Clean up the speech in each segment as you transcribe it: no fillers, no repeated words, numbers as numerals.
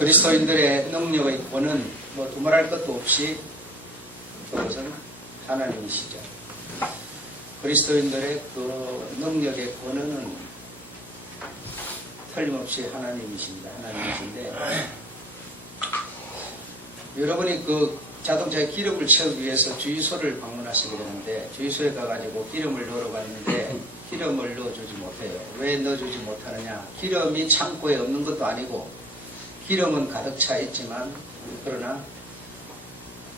그리스도인들의 능력의 권은 뭐 두말할 것도 없이 그것은 하나님이시죠. 그리스도인들의 그 능력의 권한은 틀림없이 하나님이십니다. 하나님이신데 여러분이 그 자동차에 기름을 채우기 위해서 주유소를 방문하시게 되는데 주유소에 가가지고 기름을 넣으러 갔는데 기름을 넣어주지 못해요. 왜 넣어주지 못하느냐? 기름이 창고에 없는 것도 아니고 기름은 가득 차 있지만 그러나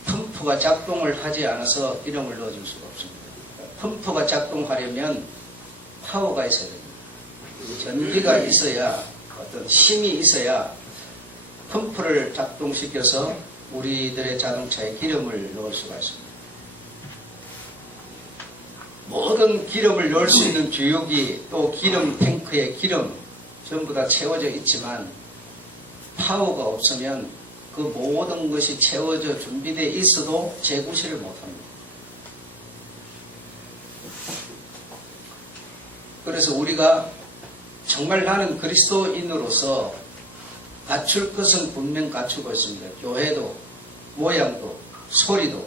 펌프가 작동을 하지 않아서 기름을 넣어줄 수가 없습니다. 펌프가 작동하려면 파워가 있어야 됩니다. 전기가 있어야 어떤 힘이 있어야 펌프를 작동시켜서 우리들의 자동차에 기름을 넣을 수가 있습니다. 모든 기름을 넣을 수 있는 주유기 또 기름 탱크에 기름 전부 다 채워져 있지만 파워가 없으면 그 모든 것이 채워져 준비되어 있어도 재구시를 못합니다. 그래서 우리가 정말 나는 그리스도인으로서 갖출 것은 분명 갖추고 있습니다. 교회도 모양도 소리도.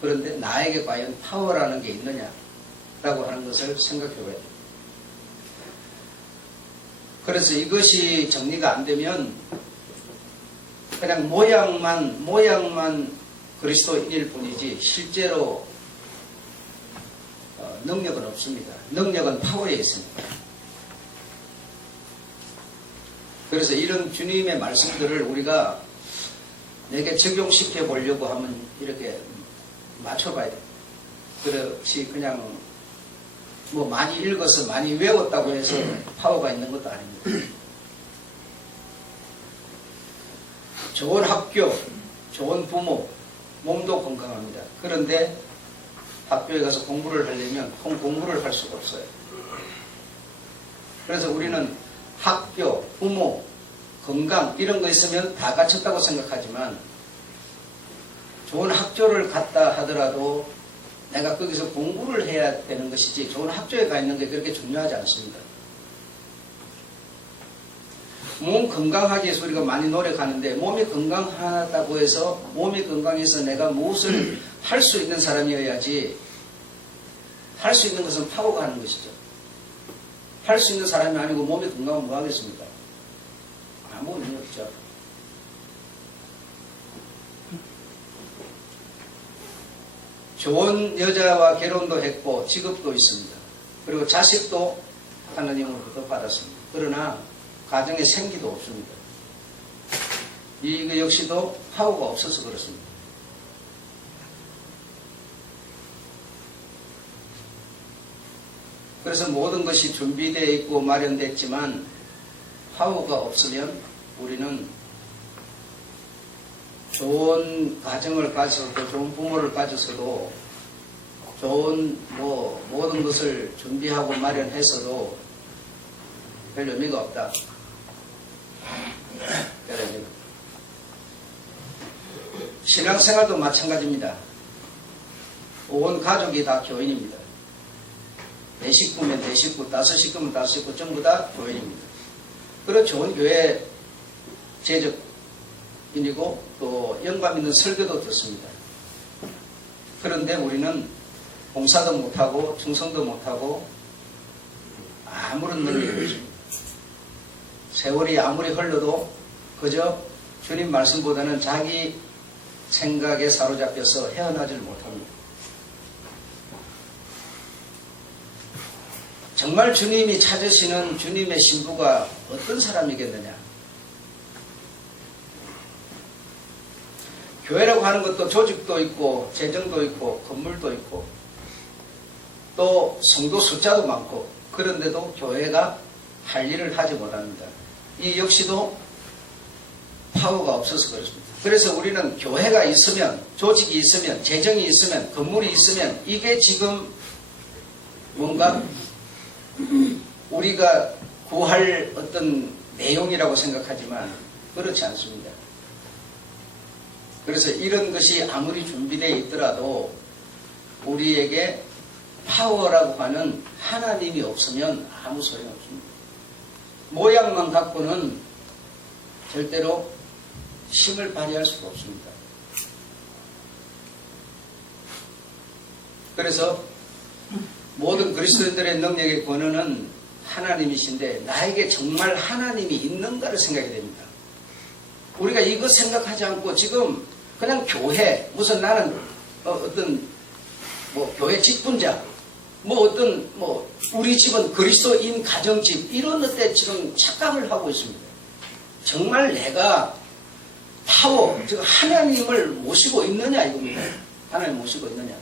그런데 나에게 과연 파워라는 게 있느냐라고 하는 것을 생각해 봐야 됩니다. 그래서 이것이 정리가 안 되면 그냥 모양만 그리스도인일 뿐이지 실제로 능력은 없습니다. 능력은 파워에 있습니다. 그래서 이런 주님의 말씀들을 우리가 내게 적용시켜 보려고 하면 이렇게 맞춰봐야 돼요. 그렇지 그냥 뭐 많이 읽어서 많이 외웠다고 해서 파워가 있는 것도 아닙니다. 좋은 학교, 좋은 부모, 몸도 건강합니다. 그런데 학교에 가서 공부를 하려면 공부를 할 수가 없어요. 그래서 우리는 학교, 부모, 건강 이런 거 있으면 다 갖췄다고 생각하지만 좋은 학교를 갔다 하더라도 내가 거기서 공부를 해야 되는 것이지 좋은 학교에 가 있는 게 그렇게 중요하지 않습니다. 몸 건강하기 위해서 우리가 많이 노력하는데 몸이 건강하다고 해서 몸이 건강해서 내가 무엇을 할 수 있는 사람이어야지 할 수 있는 것은 파워가 하는 것이죠. 할 수 있는 사람이 아니고 몸이 건강하면 뭐 하겠습니까? 아무 의미 없죠. 좋은 여자와 결혼도 했고 직업도 있습니다. 그리고 자식도 하나님으로부터 받았습니다. 그러나 가정에 생기도 없습니다. 이거 역시도 파워가 없어서 그렇습니다. 그래서 모든 것이 준비되어 있고 마련됐지만 파워가 없으면 우리는 좋은 가정을 가져서도 좋은 부모를 가져서도 좋은 모든 것을 준비하고 마련해서도 별 의미가 없다. 신앙생활도 마찬가지입니다. 온 가족이 다 교인입니다. 내 식구면 내 식구, 5식구면 5식구 전부 다 교인입니다. 그런 좋은 교회 제적인이고 또 영감 있는 설교도 듣습니다. 그런데 우리는 봉사도 못하고 충성도 못하고 아무런 능력이 없습니다. 세월이 아무리 흘러도 그저 주님 말씀보다는 자기 생각에 사로잡혀서 헤어나지를 못합니다. 정말 주님이 찾으시는 주님의 신부가 어떤 사람이겠느냐? 교회라고 하는 것도 조직도 있고 재정도 있고 건물도 있고 또 성도 숫자도 많고 그런데도 교회가 할 일을 하지 못합니다. 이 역시도 파워가 없어서 그렇습니다. 그래서 우리는 교회가 있으면 조직이 있으면 재정이 있으면 건물이 있으면 이게 지금 뭔가 우리가 구할 어떤 내용이라고 생각하지만 그렇지 않습니다. 그래서 이런 것이 아무리 준비되어 있더라도 우리에게 파워라고 하는 하나님이 없으면 아무 소용없습니다. 모양만 갖고는 절대로 힘을 발휘할 수가 없습니다. 그래서 모든 그리스도인들의 능력의 권위는 하나님이신데 나에게 정말 하나님이 있는가를 생각해야 됩니다. 우리가 이거 생각하지 않고 지금 그냥 교회, 무슨 나는 어떤 뭐 교회 직분자, 뭐 어떤 뭐 우리 집은 그리스도인 가정집 이런 데 지금 착각을 하고 있습니다. 정말 내가 파워, 즉 하나님을 모시고 있느냐 이겁니다. 하나님 모시고 있느냐.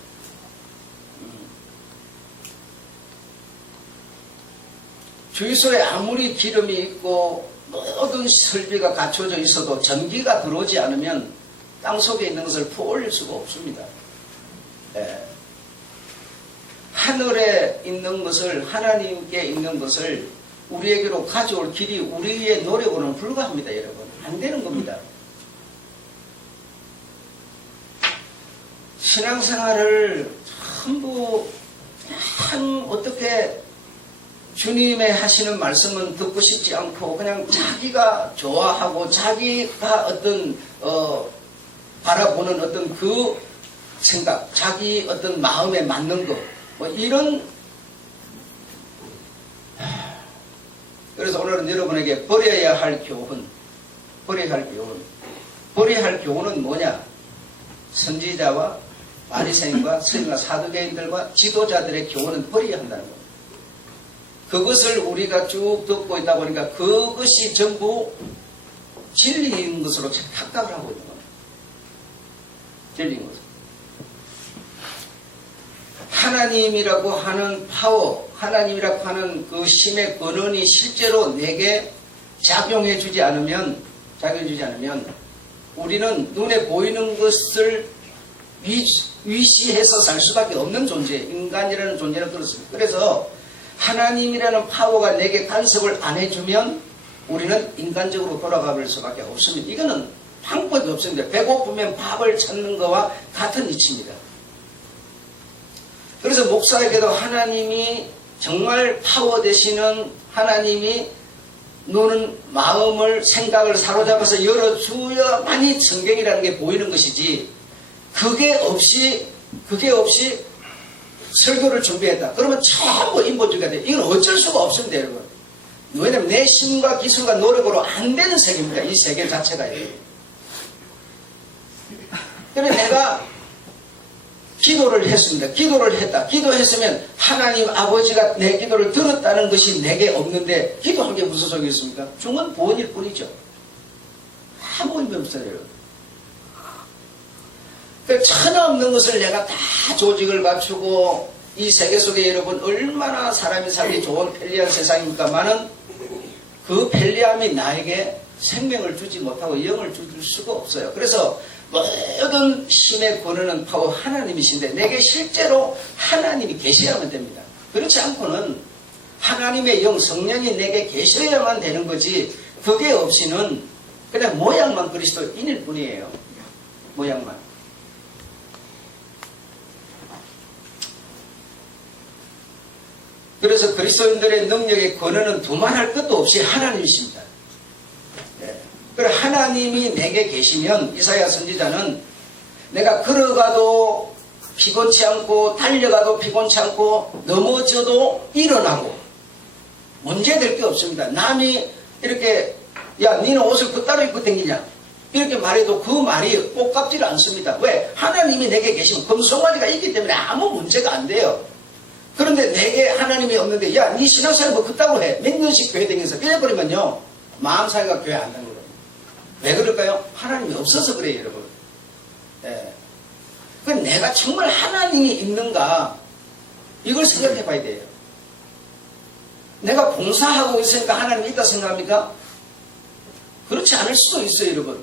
주유소에 아무리 기름이 있고 모든 설비가 갖춰져 있어도 전기가 들어오지 않으면 땅속에 있는 것을 퍼올릴 수가 없습니다. 하늘에 있는 것을, 하나님께 있는 것을 우리에게로 가져올 길이 우리의 노력으로는 불가합니다, 여러분. 안 되는 겁니다. 신앙생활을 전부 어떻게 주님의 하시는 말씀은 듣고 싶지 않고 그냥 자기가 좋아하고 자기가 어떤 바라보는 어떤 그 생각, 자기 어떤 마음에 맞는 것, 뭐 이런. 그래서 오늘은 여러분에게 버려야 할 교훈, 버려야 할 교훈은 뭐냐? 선지자와 바리새인과 서기관과 사두개인들과 지도자들의 교훈은 버려야 한다는 겁니다. 그것을 우리가 쭉 듣고 있다 보니까 그것이 전부 진리인 것으로 착각을 하고 있는 겁니다. 진리인 것으로. 하나님이라고 하는 파워, 하나님이라고 하는 그 힘의 근원이 실제로 내게 작용해 주지 않으면 우리는 눈에 보이는 것을 위시해서 살 수밖에 없는 존재, 인간이라는 존재는 그렇습니다. 그래서 하나님이라는 파워가 내게 간섭을 안 해주면 우리는 인간적으로 돌아가 볼 수밖에 없습니다. 이거는 방법이 없습니다. 배고프면 밥을 찾는 것과 같은 이치입니다. 그래서 목사에게도 하나님이 정말 파워 되시는 하나님이 너는 마음을, 생각을 사로잡아서 열어주어만이 성경이라는 게 보이는 것이지, 그게 없이 설교를 준비했다. 그러면 전부 인본주의가 돼. 이건 어쩔 수가 없습니다, 여러분. 왜냐면 내 힘과 기술과 노력으로 안 되는 세계입니다. 이 세계 자체가. 그래서 내가 기도를 했습니다. 기도했으면 하나님 아버지가 내 기도를 들었다는 것이 내게 없는데 기도한 게 무슨 소용이 있습니까? 중은 보원일 뿐이죠. 아무 의미 없어요. 천하 없는 것을 내가 다 조직을 갖추고 이 세계 속에 여러분 얼마나 사람이 살기 좋은 편리한 세상입니까만은 그 편리함이 나에게 생명을 주지 못하고 영을 줄 수가 없어요. 그래서 모든 힘의 권한은 파워 하나님이신데 내게 실제로 하나님이 계셔야만 됩니다. 그렇지 않고는 하나님의 영 성령이 내게 계셔야만 되는 거지, 그게 없이는 그냥 모양만 그리스도인일 뿐이에요. 모양만. 그래서 그리스도인들의 능력의 권한은 두말할 것도 없이 하나님이십니다. 그래, 하나님이 내게 계시면 이사야 선지자는 내가 걸어가도 피곤치 않고 달려가도 피곤치 않고 넘어져도 일어나고 문제될 게 없습니다. 남이 이렇게 야 니는 옷을 그따로 입고 다니냐 이렇게 말해도 그 말이 꼭 깝지를 않습니다. 왜? 하나님이 내게 계시면 금송아지가 있기 때문에 아무 문제가 안 돼요. 그런데 내게 하나님이 없는데 야 니 신앙생활 뭐 그따로 해 몇 년씩 교회 다니면서 이래버리면요 마음사이가 교회 안 가는 거예요. 왜 그럴까요? 하나님이 없어서 그래요, 여러분. 그 내가 정말 하나님이 있는가 이걸 생각해 봐야 돼요. 내가 봉사하고 있으니까 하나님이 있다 생각합니까? 그렇지 않을 수도 있어요, 여러분.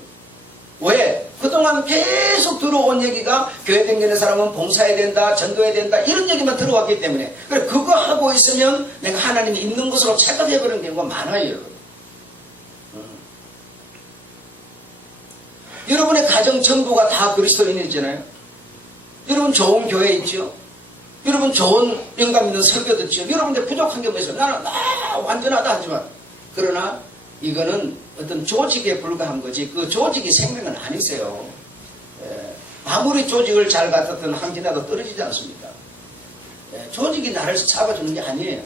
왜? 그동안 계속 들어온 얘기가 교회 다니는 사람은 봉사해야 된다, 전도해야 된다 이런 얘기만 들어왔기 때문에 그래 그거 하고 있으면 내가 하나님이 있는 것으로 착각해버리는 경우가 많아요, 여러분. 여러분의 가정 전부가 다 그리스도인이잖아요. 여러분 좋은 교회 있죠. 여러분 좋은 영감 있는 설교 듣죠. 여러분들 부족한 게 뭐 있어요? 나는 완전하다 하지만 그러나 이거는 어떤 조직에 불과한 거지 그 조직이 생명은 아니세요. 아무리 조직을 잘 갖다든 한 기나도 떨어지지 않습니까? 조직이 나를 잡아주는 게 아니에요.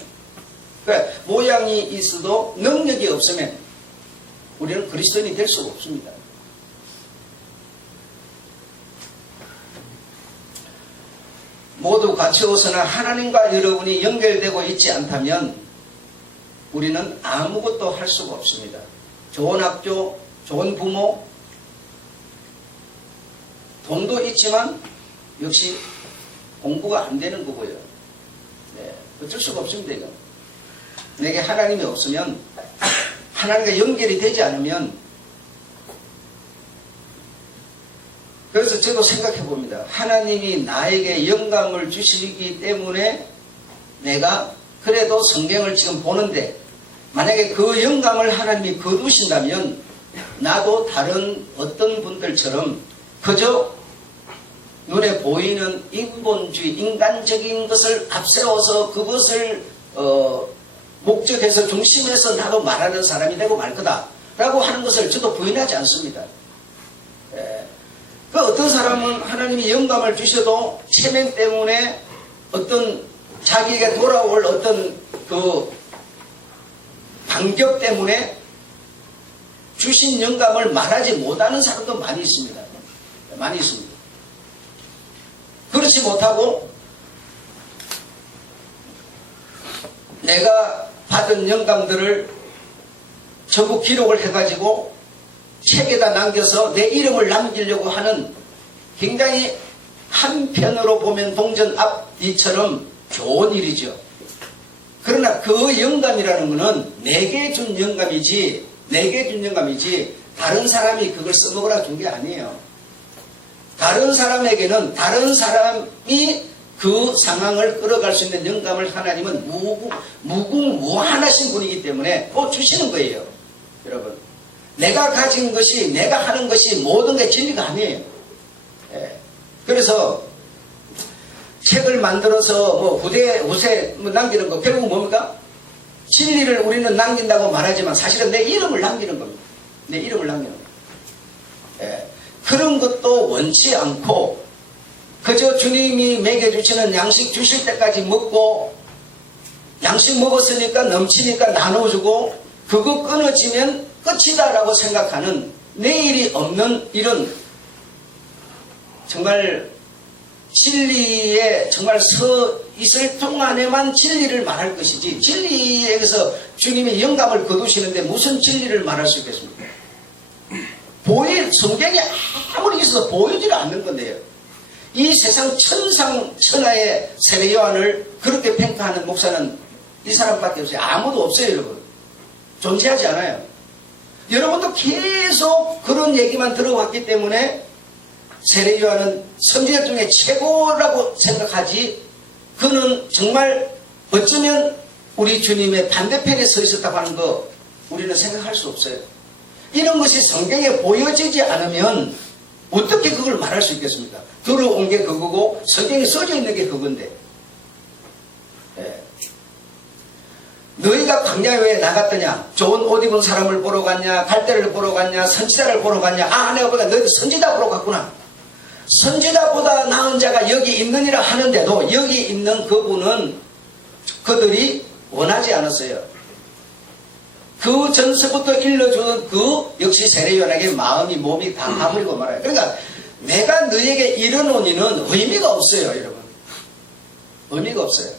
그러니까 모양이 있어도 능력이 없으면 우리는 그리스도인이 될 수가 없습니다. 모두 갖추어서나 하나님과 여러분이 연결되고 있지 않다면 우리는 아무것도 할 수가 없습니다. 좋은 학교, 좋은 부모, 돈도 있지만 역시 공부가 안 되는 거고요. 어쩔 수가 없습니다. 이건. 내게 하나님이 없으면 하나님과 연결이 되지 않으면 그래서 저도 생각해 봅니다. 하나님이 나에게 영감을 주시기 때문에 내가 그래도 성경을 지금 보는데 만약에 그 영감을 하나님이 거두신다면 나도 다른 어떤 분들처럼 그저 눈에 보이는 인본주의, 인간적인 것을 앞세워서 그것을 목적에서 중심에서 나도 말하는 사람이 되고 말 거다라고 하는 것을 저도 부인하지 않습니다. 그 어떤 사람은 하나님이 영감을 주셔도 체면 때문에 어떤 자기에게 돌아올 어떤 그 반격 때문에 주신 영감을 말하지 못하는 사람도 많이 있습니다. 많이 있습니다. 그렇지 못하고 내가 받은 영감들을 전부 기록을 해가지고 책에다 남겨서 내 이름을 남기려고 하는 굉장히 한편으로 보면 동전 앞뒤처럼 좋은 일이죠. 그러나 그 영감이라는 것은 내게 준 영감이지 다른 사람이 그걸 써먹으라 준 게 아니에요. 다른 사람에게는 다른 사람이 그 상황을 끌어갈 수 있는 영감을 하나님은 무궁무한하신 분이기 때문에 꼭 주시는 거예요. 여러분, 내가 가진 것이, 내가 하는 것이 모든 게 진리가 아니에요. 그래서 책을 만들어서 후세 남기는 거 결국 뭡니까? 진리를 우리는 남긴다고 말하지만 사실은 내 이름을 남기는 겁니다. 내 이름을 남기는 겁니다. 그런 것도 원치 않고 그저 주님이 먹여주시는 양식 주실 때까지 먹고 양식 먹었으니까 넘치니까 나눠주고 그거 끊어지면 끝이다라고 생각하는 내일이 없는 이런 정말 진리에 정말 서 있을 동안에만 진리를 말할 것이지 진리에서 주님이 영감을 거두시는데 무슨 진리를 말할 수 있겠습니까? 성경에 아무리 있어도 보이지를 않는 건데요. 이 세상 천상천하의 세례 요한을 그렇게 평가하는 목사는 이 사람밖에 없어요. 아무도 없어요, 여러분. 존재하지 않아요. 여러분도 계속 그런 얘기만 들어왔기 때문에 세례 요한은 선지자 중에 최고라고 생각하지 그는 정말 어쩌면 우리 주님의 반대편에 서 있었다고 하는 거 우리는 생각할 수 없어요. 이런 것이 성경에 보여지지 않으면 어떻게 그걸 말할 수 있겠습니까? 들어온 게 그거고 성경에 써져 있는 게 그건데. 너희가 광야에 왜 나갔더냐? 좋은 옷 입은 사람을 보러 갔냐? 갈대를 보러 갔냐? 선지자를 보러 갔냐? 내가 보니까 너희들 선지자 보러 갔구나. 선지자보다 나은 자가 여기 있느니라 하는데도 여기 있는 그분은 그들이 원하지 않았어요. 그 전서부터 일러주는 그 역시 세례 요한에게 마음이 몸이 다 가버리고 말아요. 그러니까 내가 너에게 이르노니는 의미가 없어요, 여러분. 의미가 없어요.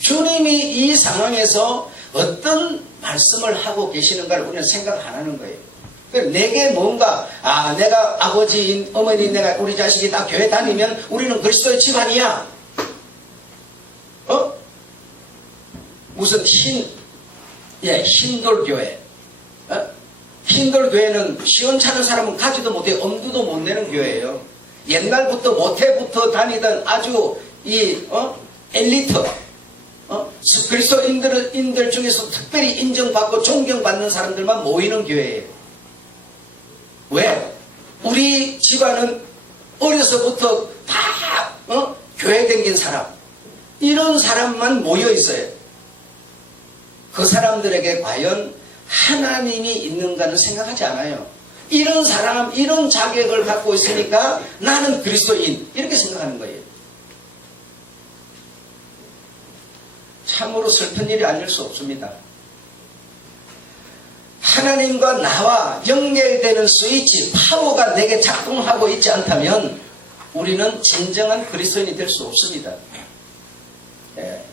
주님이 이 상황에서 어떤 말씀을 하고 계시는가를 우리는 생각 안 하는 거예요. 내게 뭔가 내가 아버지, 어머니, 내가 우리 자식이 다 교회 다니면 우리는 그리스도의 집안이야. 무슨 흰돌교회. 흰돌교회는 시원찮은 사람은 가지도 못해 엄두도 못 내는 교회예요. 옛날부터 모태부터 다니던 아주 엘리트 그리스도인들 중에서 특별히 인정받고 존경받는 사람들만 모이는 교회예요. 왜? 우리 집안은 어려서부터 다 교회 댕긴 사람 이런 사람만 모여 있어요. 그 사람들에게 과연 하나님이 있는가는 생각하지 않아요. 이런 사람, 이런 자격을 갖고 있으니까 나는 그리스도인, 이렇게 생각하는 거예요. 참으로 슬픈 일이 아닐 수 없습니다. 하나님과 나와 연결되는 스위치, 파워가 내게 작동하고 있지 않다면 우리는 진정한 그리스도인이 될 수 없습니다. 네.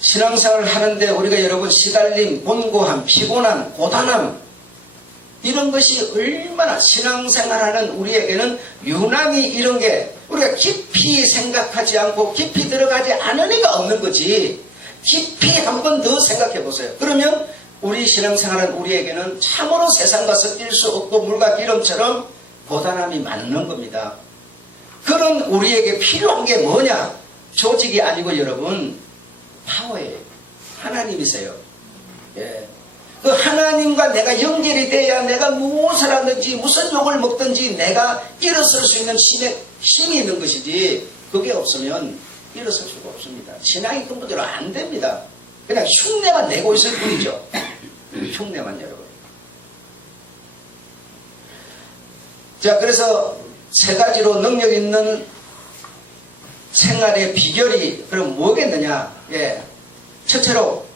신앙생활을 하는데 우리가 여러분 시달림, 곤고함, 피곤함, 고단함, 이런 것이 얼마나 신앙생활하는 우리에게는 유난히 이런 게 우리가 깊이 생각하지 않고 깊이 들어가지 않은 애가 없는 거지. 깊이 한 번 더 생각해 보세요. 그러면 우리 신앙생활은 우리에게는 참으로 세상과 섞일 수 없고 물과 기름처럼 고단함이 많은 겁니다. 그런 우리에게 필요한 게 뭐냐? 조직이 아니고 여러분 파워예요. 하나님이세요. 예. 그 하나님과 내가 연결이 돼야 내가 무엇을 하든지 무슨 욕을 먹든지 내가 일어설 수 있는 힘이 있는 것이지, 그게 없으면 일어설 수가 없습니다. 신앙이 근본적으로 안 됩니다. 그냥 흉내만 내고 있을 뿐이죠. 흉내만, 여러분. 자, 그래서 세 가지로 능력 있는 생활의 비결이 그럼 뭐겠느냐? 예. 첫째로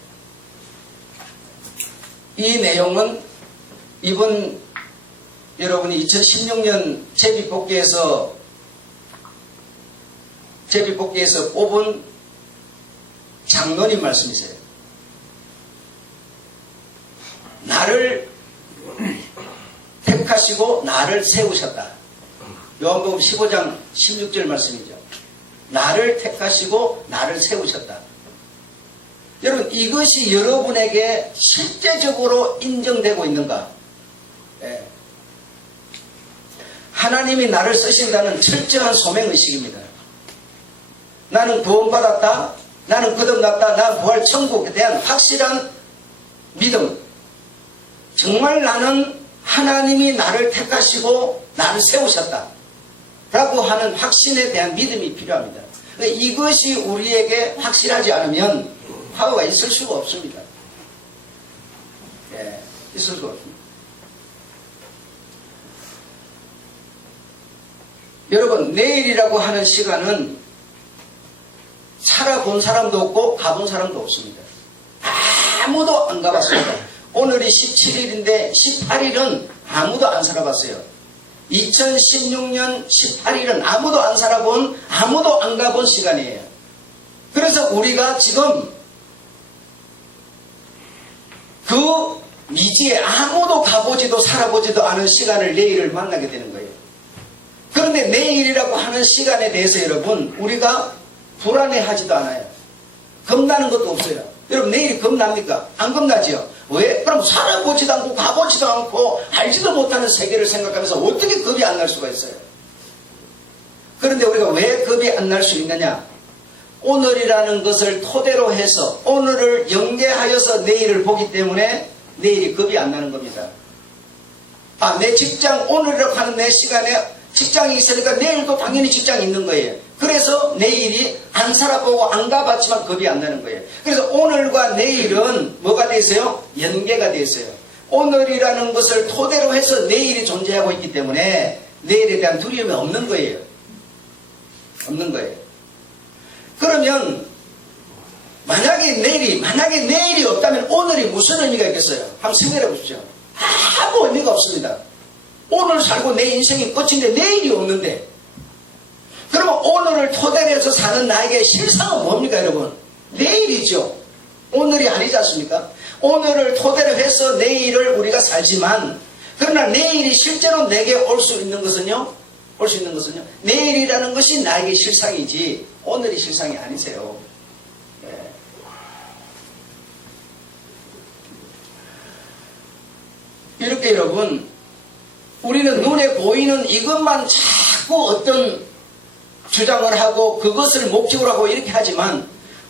이 내용은 이번 여러분이 2016년 제비뽑기에서 뽑은 장로님 말씀이세요. 나를 택하시고 나를 세우셨다. 요한복음 15장 16절 말씀이죠. 나를 택하시고 나를 세우셨다. 여러분, 이것이 여러분에게 실제적으로 인정되고 있는가? 예. 하나님이 나를 쓰신다는 철저한 소명의식입니다. 나는 구원받았다, 나는 거듭났다, 나 부활 천국에 대한 확실한 믿음. 정말 나는 하나님이 나를 택하시고 나를 세우셨다 라고 하는 확신에 대한 믿음이 필요합니다. 이것이 우리에게 확실하지 않으면 파워가 있을 수가 없습니다. 예, 있을 수가 없습니다. 여러분, 내일이라고 하는 시간은 살아본 사람도 없고 가본 사람도 없습니다. 아무도 안 가봤습니다. 오늘이 17일인데 18일은 아무도 안 살아봤어요. 2016년 18일은 아무도 안 살아본, 아무도 안 가본 시간이에요. 그래서 우리가 지금 그 미지에 아무도 가보지도 살아보지도 않은 시간을, 내일을 만나게 되는 거예요. 그런데 내일이라고 하는 시간에 대해서 여러분, 우리가 불안해하지도 않아요. 겁나는 것도 없어요. 여러분, 내일이 겁납니까? 안 겁나지요? 왜? 그럼 살아보지도 않고 가보지도 않고 알지도 못하는 세계를 생각하면서 어떻게 겁이 안 날 수가 있어요? 그런데 우리가 왜 겁이 안 날 수 있느냐? 오늘이라는 것을 토대로 해서 오늘을 연계하여서 내일을 보기 때문에 내일이 겁이 안 나는 겁니다. 아, 내 직장, 오늘이라고 하는 내 시간에 직장이 있으니까 내일도 당연히 직장이 있는 거예요. 그래서 내일이 안 살아보고 안 가봤지만 겁이 안 나는 거예요. 그래서 오늘과 내일은 뭐가 돼 있어요? 연계가 돼 있어요. 오늘이라는 것을 토대로 해서 내일이 존재하고 있기 때문에 내일에 대한 두려움이 없는 거예요. 없는 거예요. 그러면 만약에 내일이 없다면 오늘이 무슨 의미가 있겠어요? 한번 생각해 보십시오. 아무 의미가 없습니다. 오늘 살고 내 인생이 끝인데 내일이 없는데, 그러면 오늘을 토대로 해서 사는 나에게 실상은 뭡니까, 여러분? 내일이죠. 오늘이 아니지 않습니까? 오늘을 토대로 해서 내일을 우리가 살지만, 그러나 내일이 실제로 내게 올 수 있는 것은요, 내일이라는 것이 나에게 실상이지 오늘이 실상이 아니세요. 네. 이렇게 여러분, 우리는 눈에 보이는 이것만 자꾸 어떤 주장을 하고 그것을 목적으로 하고 이렇게 하지만,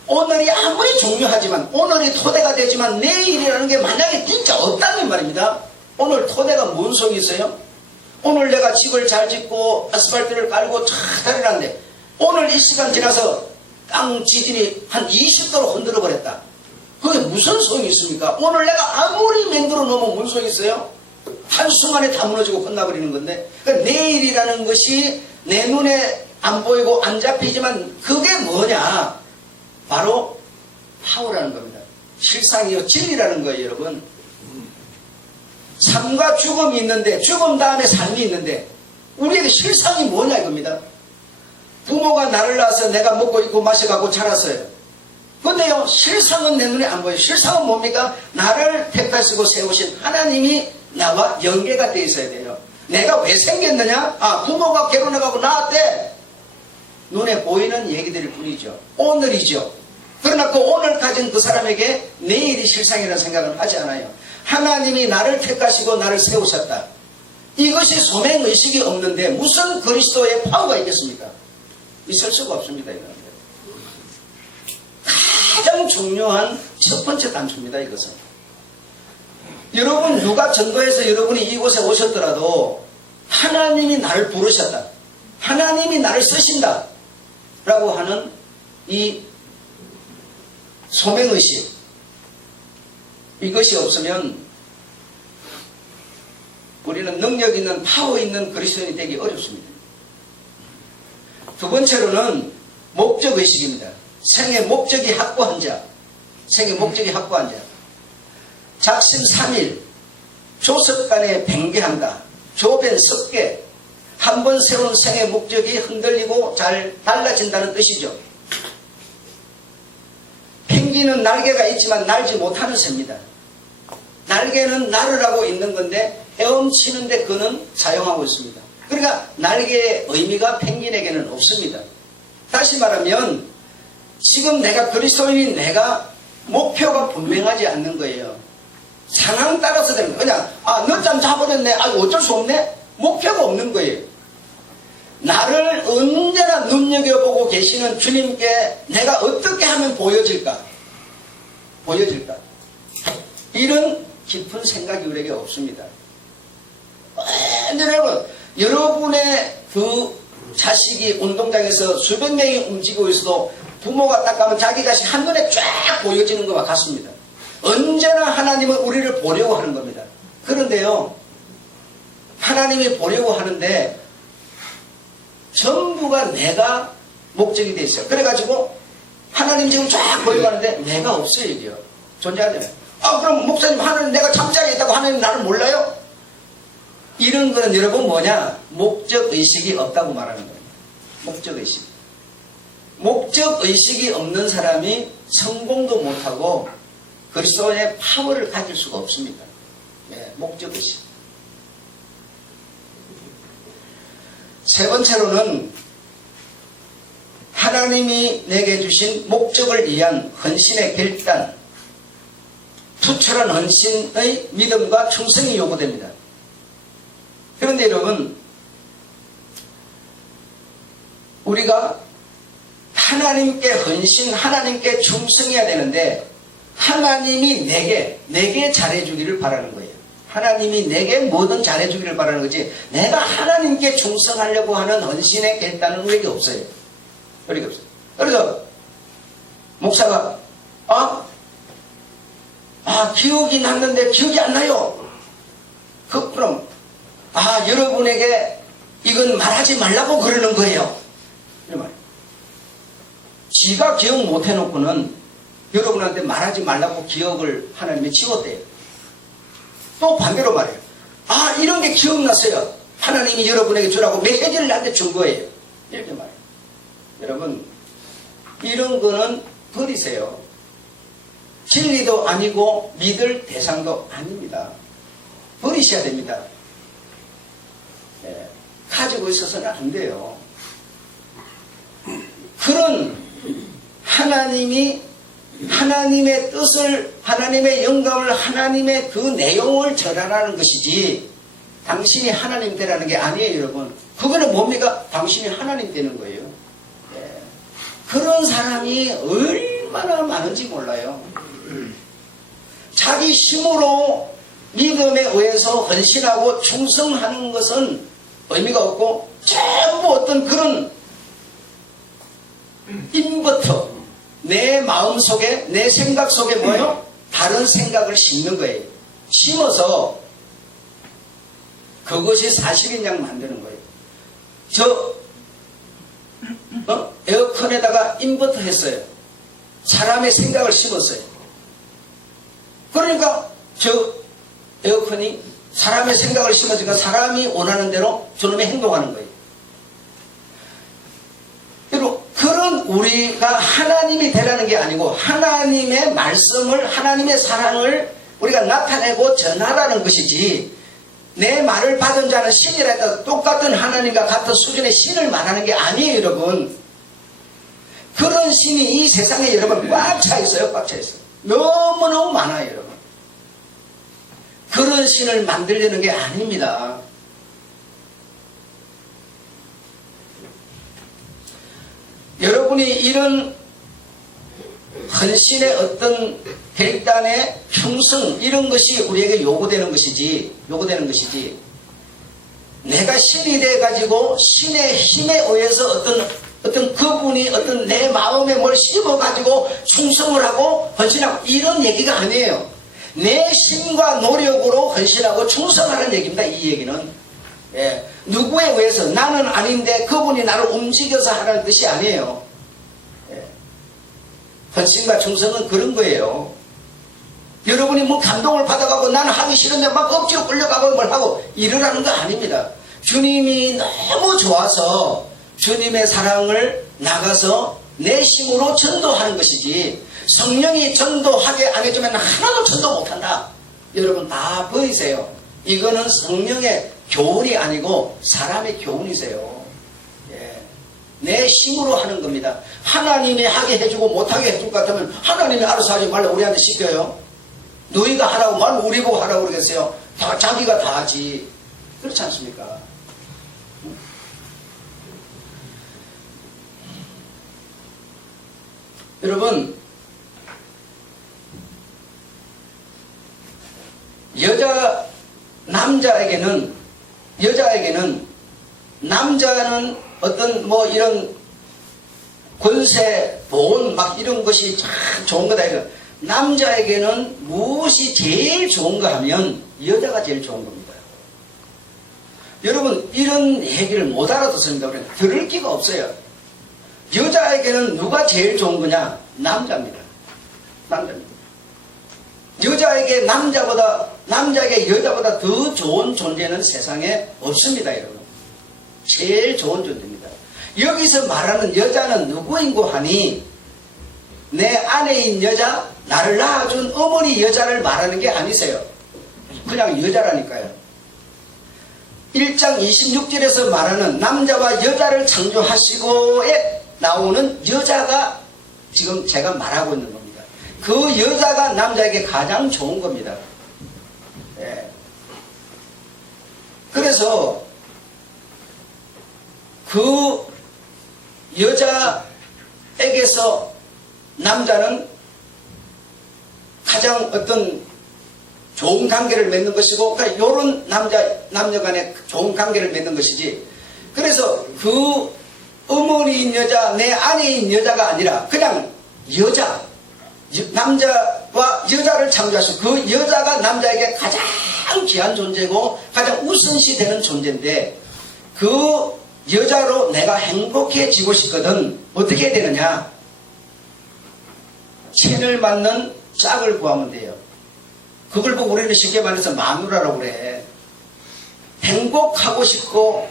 오늘이 아무리 중요하지만, 오늘이 토대가 되지만 내일이라는 게 만약에 진짜 없다는 말입니다. 오늘 토대가 뭔 소용이 있어요? 오늘 내가 집을 잘 짓고 아스팔트를 깔고 잘 해놨는데 오늘 이 시간 지나서 땅 지진이 한 20도로 흔들어 버렸다. 그게 무슨 소용이 있습니까? 오늘 내가 아무리 맹들어 놓으면 무슨 소용이 있어요? 한순간에 다 무너지고 끝나버리는 건데, 그러니까 내일이라는 것이 내 눈에 안 보이고 안 잡히지만 그게 뭐냐? 바로 파워라는 겁니다. 실상이요, 진리라는 거예요, 여러분. 삶과 죽음이 있는데, 죽음 다음에 삶이 있는데, 우리에게 실상이 뭐냐 이겁니다. 부모가 나를 낳아서 내가 먹고 입고 마셔가고 자랐어요. 근데요, 실상은 내 눈에 안 보여요. 실상은 뭡니까? 나를 택하시고 세우신 하나님이 나와 연계가 되어 있어야 돼요. 내가 왜 생겼느냐? 부모가 결혼해가고 낳았대. 눈에 보이는 얘기들일 뿐이죠. 오늘이죠. 그러나 그 오늘 가진 그 사람에게 내일이 실상이라는 생각은 하지 않아요. 하나님이 나를 택하시고 나를 세우셨다. 이것이 소명의식이 없는데 무슨 그리스도의 파워가 있겠습니까? 있을 수가 없습니다. 이거는. 가장 중요한 첫 번째 단초입니다. 이것은. 여러분 누가 전도해서 여러분이 이곳에 오셨더라도 하나님이 나를 부르셨다. 하나님이 나를 쓰신다. 라고 하는 이 소명의식, 이것이 없으면 우리는 능력 있는 파워 있는 그리스도인이 되기 어렵습니다. 두 번째로는 목적의식입니다. 생의 목적이 확고한 자. 생의 목적이 확고한 자. 작심 삼일, 조석간에 뱅개한다. 조변 섭개. 한번 세운 생의 목적이 흔들리고 잘 달라진다는 뜻이죠. 펭귄은 날개가 있지만 날지 못하는 새입니다. 날개는 날으라고 있는 건데 헤엄치는데 그는 사용하고 있습니다. 그러니까 날개의 의미가 펭귄에게는 없습니다. 다시 말하면 지금 내가 그리스도인인 내가 목표가 분명하지 않는 거예요. 상황 따라서 되는 거예요. 그냥 늦잠 자버렸네. 어쩔 수 없네. 목표가 없는 거예요. 나를 언제나 눈여겨보고 계시는 주님께 내가 어떻게 하면 보여질까? 이런 깊은 생각이 우리에게 없습니다. 여러분의 그 자식이 운동장에서 수백 명이 움직이고 있어도 부모가 딱 가면 자기 자식 한눈에 쫙 보여지는 것과 같습니다. 언제나 하나님은 우리를 보려고 하는 겁니다. 그런데요, 하나님이 보려고 하는데 전부가 내가 목적이 돼 있어요. 그래가지고 하나님 지금 쫙 보려고 하는데 내가 없어요. 이게요. 존재하잖아요. 그럼 목사님, 하나님 내가 잠자리에 있다고 하나님 나를 몰라요? 이런 거는 여러분 뭐냐? 목적의식이 없다고 말하는 거예요. 목적의식. 목적의식이 없는 사람이 성공도 못하고 그리스도의 파워를 가질 수가 없습니다. 목적의식. 세 번째로는 하나님이 내게 주신 목적을 위한 헌신의 결단, 투철한 헌신의 믿음과 충성이 요구됩니다. 그런데 여러분, 우리가 하나님께 헌신, 하나님께 충성해야 되는데 하나님이 내게 잘해주기를 바라는 거예요. 하나님이 내게 뭐든 잘해주기를 바라는 거지 내가 하나님께 충성하려고 하는 헌신의 결단은 우리에게 없어요. 우리에게 없어요. 그래서 목사가 기억이 났는데 기억이 안 나요. 그럼 여러분에게 이건 말하지 말라고 그러는 거예요. 이런 말이에요. 지가 기억 못 해놓고는 여러분한테 말하지 말라고 기억을 하나님이 지웠대요. 또 반대로 말해요. 이런 게 기억났어요. 하나님이 여러분에게 주라고 메시지를 나한테 준 거예요. 이렇게 말해요. 여러분, 이런 거는 버리세요. 진리도 아니고 믿을 대상도 아닙니다. 버리셔야 됩니다. 가지고 있어서는 안 돼요. 그런 하나님의 뜻을, 하나님의 영감을, 하나님의 그 내용을 전하라는 것이지 당신이 하나님 되라는 게 아니에요, 여러분. 그거는 뭡니까? 당신이 하나님 되는 거예요. 그런 사람이 얼마나 많은지 몰라요. 자기 힘으로 믿음에 의해서 헌신하고 충성하는 것은 의미가 없고 전부 어떤 그런 인버터, 내 마음 속에, 내 생각 속에 뭐예요? 다른 생각을 심는 거예요. 심어서 그것이 사실인 양 만드는 거예요. 에어컨에다가 인버터 했어요. 사람의 생각을 심었어요. 그러니까 저 에어컨이 사람의 생각을 심어주니까 사람이 원하는 대로 저놈이 행동하는 거예요. 그리고 그런 우리가 하나님이 되라는 게 아니고 하나님의 말씀을, 하나님의 사랑을 우리가 나타내고 전하라는 것이지, 내 말을 받은 자는 신이라 했다. 똑같은 하나님과 같은 수준의 신을 말하는 게 아니에요, 여러분. 그런 신이 이 세상에 여러분 꽉 차 있어요, 꽉 차 있어요. 너무너무 많아요, 여러분. 그런 신을 만들려는 게 아닙니다. 여러분이 이런 헌신의 어떤 결단의 충성, 이런 것이 우리에게 요구되는 것이지, 내가 신이 돼가지고 신의 힘에 의해서 어떤 그분이 어떤 내 마음에 뭘 심어가지고 충성을 하고 헌신하고, 이런 얘기가 아니에요. 내 힘과 노력으로 헌신하고 충성하는 얘기입니다, 이 얘기는. 예. 누구에 의해서, 나는 아닌데 그분이 나를 움직여서 하라는 뜻이 아니에요. 예. 헌신과 충성은 그런 거예요. 여러분이 뭐 감동을 받아가고 나는 하기 싫은데 막 억지로 끌려가고 뭘 하고 이러라는 거 아닙니다. 주님이 너무 좋아서 주님의 사랑을 나가서 내 힘으로 전도하는 것이지, 성령이 전도하게 안 해주면 하나도 전도 못한다. 여러분 다 보이세요? 이거는 성령의 교훈이 아니고 사람의 교훈이세요. 예. 내 힘으로 하는 겁니다. 하나님이 하게 해주고 못하게 해줄 것 같으면 하나님이 알아서 하지 말라 우리한테 시켜요? 너희가 하라고 말면 우리 보고 하라고 그러겠어요? 다 자기가 다 하지. 그렇지 않습니까? 여러분, 여자에게는 남자는 어떤 뭐 이런 권세, 돈 막 이런 것이 참 좋은 거다. 남자에게는 무엇이 제일 좋은가 하면 여자가 제일 좋은 겁니다. 여러분 이런 얘기를 못 알아듣습니다. 우리는 들을 기가 없어요. 여자에게는 누가 제일 좋은 거냐? 남자입니다. 남자에게 여자보다 더 좋은 존재는 세상에 없습니다, 여러분. 제일 좋은 존재입니다. 여기서 말하는 여자는 누구인고 하니, 내 아내인 여자, 나를 낳아준 어머니 여자를 말하는 게 아니세요. 그냥 여자라니까요. 1장 26절에서 말하는 남자와 여자를 창조하시고에 나오는 여자가 지금 제가 말하고 있는 겁니다. 그 여자가 남자에게 가장 좋은 겁니다. 예. 그래서 그 여자에게서 남자는 가장 어떤 좋은 관계를 맺는 것이고, 그러니까 이런 남녀 간에 좋은 관계를 맺는 것이지, 그래서 그 어머니인 여자, 내 아내인 여자가 아니라 그냥 여자, 남자와 여자를 창조하시고 그 여자가 남자에게 가장 귀한 존재고 가장 우선시 되는 존재인데, 그 여자로 내가 행복해지고 싶거든. 어떻게 해야 되느냐? 체를 맞는 짝을 구하면 돼요. 그걸 보고 우리는 쉽게 말해서 마누라라고 그래. 행복하고 싶고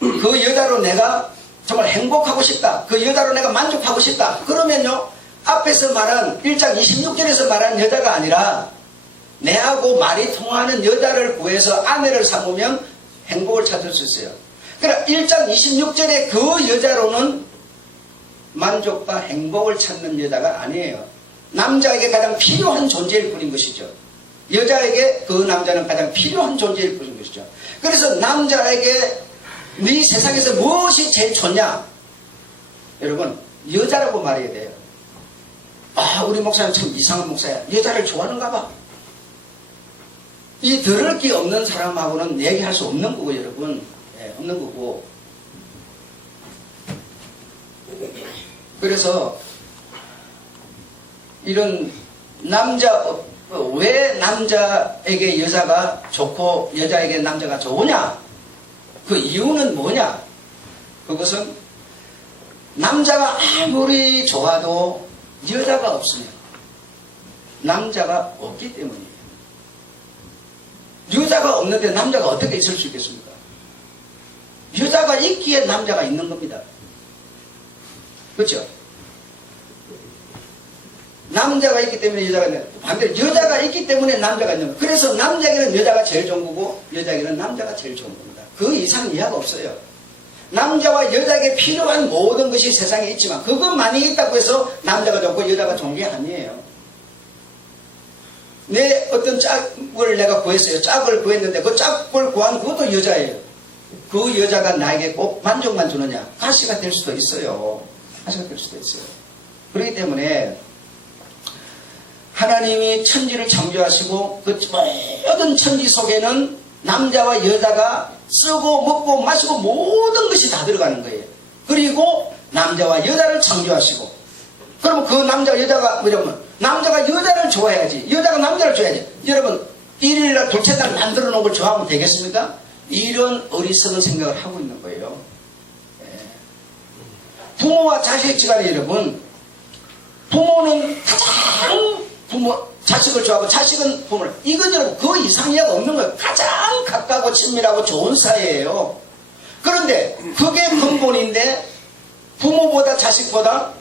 그 여자로 내가 정말 행복하고 싶다. 그 여자로 내가 만족하고 싶다. 그러면요, 앞에서 말한 1장 26절에서 말한 여자가 아니라 내하고 말이 통하는 여자를 구해서 아내를 삼으면 행복을 찾을 수 있어요. 그러나 1장 26절에 그 여자로는 만족과 행복을 찾는 여자가 아니에요. 남자에게 가장 필요한 존재일 뿐인 것이죠. 여자에게 그 남자는 가장 필요한 존재일 뿐인 것이죠. 그래서 남자에게 네 세상에서 무엇이 제일 좋냐? 여러분, 여자라고 말해야 돼요. 아, 우리 목사님 참 이상한 목사야. 여자를 좋아하는가 봐. 이 들을 게 없는 사람하고는 얘기할 수 없는 거고, 여러분. 예, 없는 거고. 그래서 이런 왜 남자에게 여자가 좋고 여자에게 남자가 좋으냐? 그 이유는 뭐냐? 그것은 남자가 아무리 좋아도 여자가 없으면 남자가 없기 때문이에요. 여자가 없는데 남자가 어떻게 있을 수 있겠습니까? 여자가 있기에 남자가 있는 겁니다. 그렇죠? 남자가 있기 때문에 여자가 있는 거예요. 반대로 여자가 있기 때문에 남자가 있는 거예요. 그래서 남자에게는 여자가 제일 좋은 거고 여자에게는 남자가 제일 좋은 겁니다. 그 이상 이하가 없어요. 남자와 여자에게 필요한 모든 것이 세상에 있지만 그것만이 있다고 해서 남자가 좋고 여자가 좋은 게 아니에요. 내 어떤 짝을 내가 구했어요. 짝을 구했는데 그 짝을 구한 그것도 여자예요. 그 여자가 나에게 꼭 만족만 주느냐? 가시가 될 수도 있어요. 가시가 될 수도 있어요. 그렇기 때문에 하나님이 천지를 창조하시고 그 모든 천지 속에는 남자와 여자가 쓰고 먹고 마시고 모든 것이 다 들어가는 거예요. 그리고 남자와 여자를 창조하시고 그러면 그 남자와 여자가 뭐냐면 남자가 여자를 좋아해야지 여자가 남자를 좋아해야지. 여러분 일일날 둘째 날 만들어 놓은 걸 좋아하면 되겠습니까? 이런 어리석은 생각을 하고 있는 거예요. 부모와 자식 시간에 여러분 부모는 가장 자식을 좋아하고 자식은 부모를 이건 여러분 그 이상이야가 없는 거예요. 가장 가깝고 친밀하고 좋은 사이예요. 그런데 그게 근본인데 부모보다 자식보다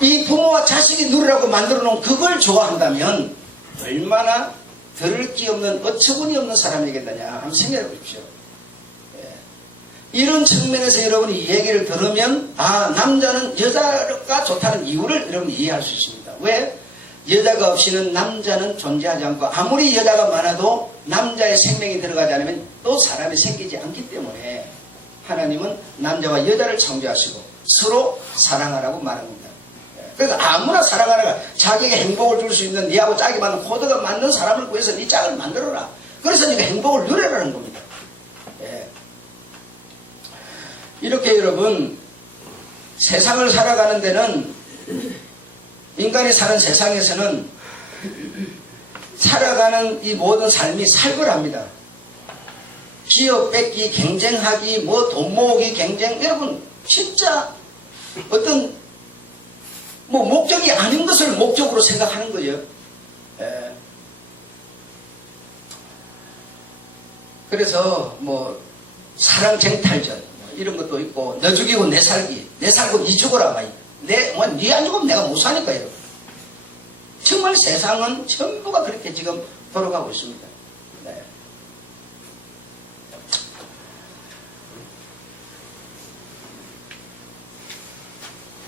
이 부모와 자식이 누리라고 만들어 놓은 그걸 좋아한다면 얼마나 들을 기 없는 어처구니 없는 사람이겠느냐 한번 생각해 보십시오. 이런 측면에서 여러분이 이 얘기를 들으면 남자는 여자가 좋다는 이유를 여러분이 이해할 수 있습니다. 왜? 여자가 없이는 남자는 존재하지 않고 아무리 여자가 많아도 남자의 생명이 들어가지 않으면 또 사람이 생기지 않기 때문에 하나님은 남자와 여자를 창조하시고 서로 사랑하라고 말합니다. 그래서 아무나 사랑하라가 자기에게 행복을 줄 수 있는 니하고 짝이 맞는 코드가 맞는 사람을 구해서 니 짝을 만들어라. 그래서 니가 행복을 누려라는 겁니다. 이렇게 여러분 세상을 살아가는 데는 인간이 사는 세상에서는 살아가는 이 모든 삶이 살벌합니다. 기업 뺏기, 경쟁하기, 돈 모으기, 경쟁. 여러분 진짜 어떤 목적이 아닌 것을 목적으로 생각하는 거죠. 그래서 사랑쟁탈전 이런 것도 있고 너 죽이고 내 살기, 내 살고 니 죽어라. 니 안 죽으면 내가 못 사니까 여러분. 정말 세상은 전부가 그렇게 지금 돌아가고 있습니다. 네.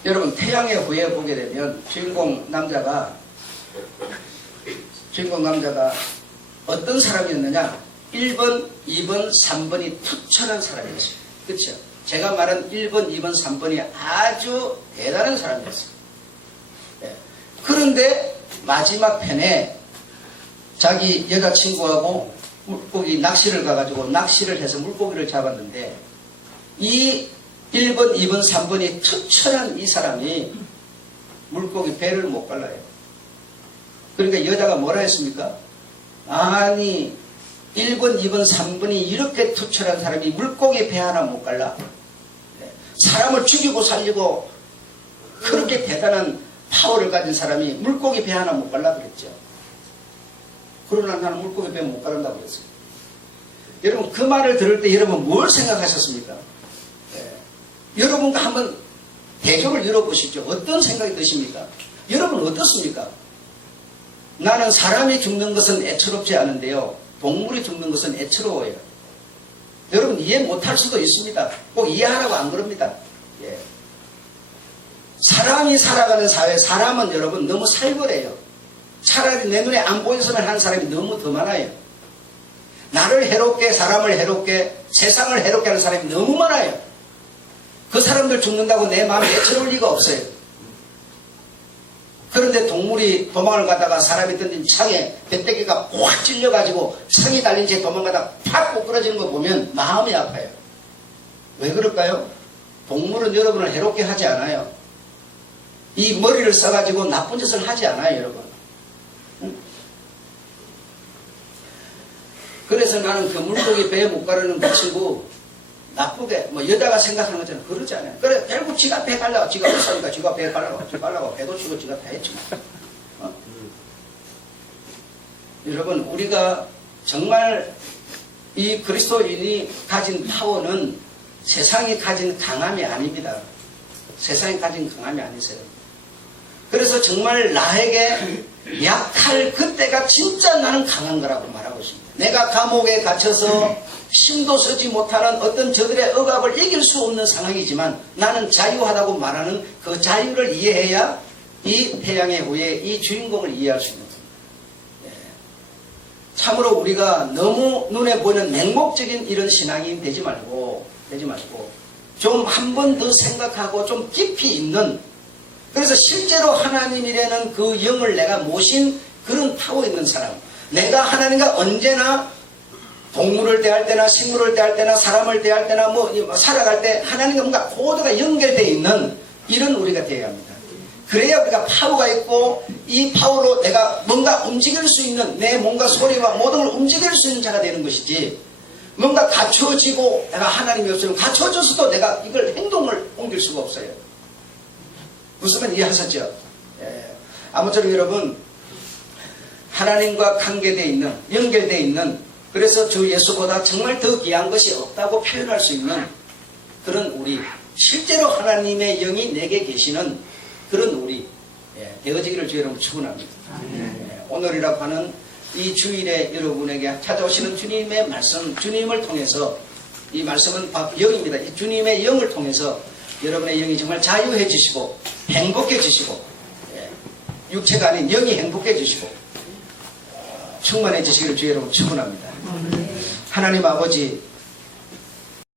여러분 태양의 후예 보게 되면 주인공 남자가 어떤 사람이었느냐? 1번, 2번, 3번이 투철한 사람이었어요. 그렇죠? 제가 말한 1번, 2번, 3번이 아주 대단한 사람이었어요. 네. 그런데 마지막 편에 자기 여자친구하고 물고기 낚시를 가가지고 낚시를 해서 물고기를 잡았는데 이 1번, 2번, 3번이 투철한 이 사람이 물고기 배를 못 갈라요. 그러니까 여자가 뭐라 했습니까? 아니 1번, 2번, 3번이 이렇게 투철한 사람이 물고기 배 하나 못 갈라? 사람을 죽이고 살리고 그렇게 대단한 파워를 가진 사람이 물고기 배 하나 못 갈라 그랬죠. 그러나 나는 물고기 배 못 가른다고 그랬어요. 여러분 그 말을 들을 때 여러분 뭘 생각하셨습니까? 여러분과 한번 대조를 열어보시죠. 어떤 생각이 드십니까? 여러분 어떻습니까? 나는 사람이 죽는 것은 애처롭지 않은데요. 동물이 죽는 것은 애처로워요. 여러분 이해 못할 수도 있습니다. 꼭 이해하라고 안 그럽니다. 사람이 살아가는 사회, 사람은 여러분 너무 살벌해요. 차라리 내 눈에 안 보여서는 하는 사람이 너무 더 많아요. 나를 해롭게, 사람을 해롭게, 세상을 해롭게 하는 사람이 너무 많아요. 그 사람들 죽는다고 내 마음이 애처로울 리가 없어요. 그런데 동물이 도망을 가다가 사람이 던진 창에 배때기가 확 찔려가지고 창이 달린 채 도망가다가 팍 꼬꾸라지는 거 보면 마음이 아파요. 왜 그럴까요? 동물은 여러분을 해롭게 하지 않아요. 이 머리를 써가지고 나쁜 짓을 하지 않아요, 여러분. 그래서 나는 그 물고기 배에 못 가르는 그 친구 나쁘게 뭐 여자가 생각하는 것처럼 그러지 않아요. 그래 결국 지가 배 갈라고, 지가 없으니까 지가 배 갈라고 배도 치고 지가 다 했지만. 여러분, 우리가 정말 이 그리스도인이 가진 파워는 세상이 가진 강함이 아닙니다. 세상이 가진 강함이 아니세요. 그래서 정말 나에게 약할 그때가 진짜 나는 강한 거라고 말하고 있습니다. 내가 감옥에 갇혀서 힘도 쓰지 못하는 어떤 저들의 억압을 이길 수 없는 상황이지만 나는 자유하다고 말하는 그 자유를 이해해야 이 태양의 후예 이 주인공을 이해할 수 있는 겁니다. 참으로 우리가 너무 눈에 보이는 맹목적인 이런 신앙이 되지 말고 좀 한 번 더 생각하고 좀 깊이 있는, 그래서 실제로 하나님이라는 그 영을 내가 모신 그런 파워 있는 사람, 내가 하나님과 언제나 동물을 대할 때나 식물을 대할 때나 사람을 대할 때나 뭐 살아갈 때 하나님과 뭔가 코드가 연결되어 있는 이런 우리가 되어야 합니다. 그래야 우리가 파워가 있고 이 파워로 내가 뭔가 움직일 수 있는, 내 몸과 소리와 모든 걸 움직일 수 있는 자가 되는 것이지, 뭔가 갖춰지고 내가 하나님이 없으면 갖춰져서도 내가 이걸 행동을 옮길 수가 없어요. 무슨 말 이해하셨죠? 아무쪼록 여러분, 하나님과 관계되어 있는, 연결되어 있는, 그래서 주 예수보다 정말 더 귀한 것이 없다고 표현할 수 있는 그런 우리, 실제로 하나님의 영이 내게 계시는 그런 우리 되어지기를 주 여러분 축원합니다. 오늘이라고 하는 이 주일에 여러분에게 찾아오시는 주님의 말씀, 주님을 통해서, 이 말씀은 영입니다. 이 주님의 영을 통해서 여러분의 영이 정말 자유해지시고 행복해지시고, 육체가 아닌 영이 행복해지시고 충만해지시기를 주 여러분 축원합니다. 하나님 아버지,